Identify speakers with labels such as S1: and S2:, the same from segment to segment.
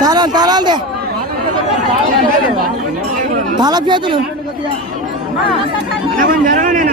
S1: తాళాలు తాళాలు తాళ చేతులు. జరగనే నీళ్ళ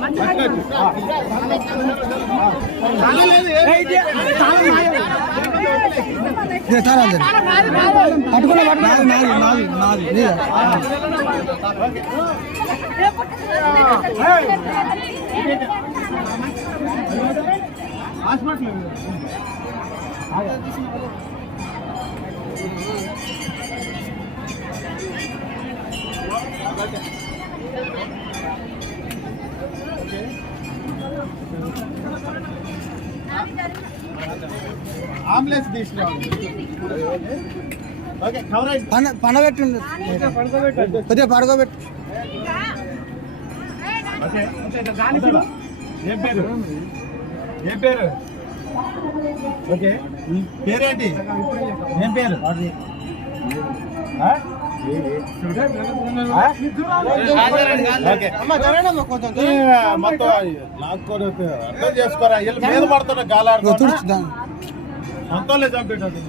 S1: ఇచ్చి పట్టు. ఇదే తాళాలు దే. పట్టుకున్నా పట్టుకున్నా నాది నాది నాది నీదా?
S2: తీసుకురావాలి. ఓకే కవర్ అయింది.
S1: పండ పండబెట్టు కొద్దిగా పడుకోబెట్టు.
S2: ఓకే ఏం పేరు? ఏం పేరు? ఓకే పేరేంటి? ఏం పేరు? అర్థం చేసుకోరా వీళ్ళు మీద పడుతున్నా
S1: దాన్ని.
S2: మొత్తం చంపేటట్టు.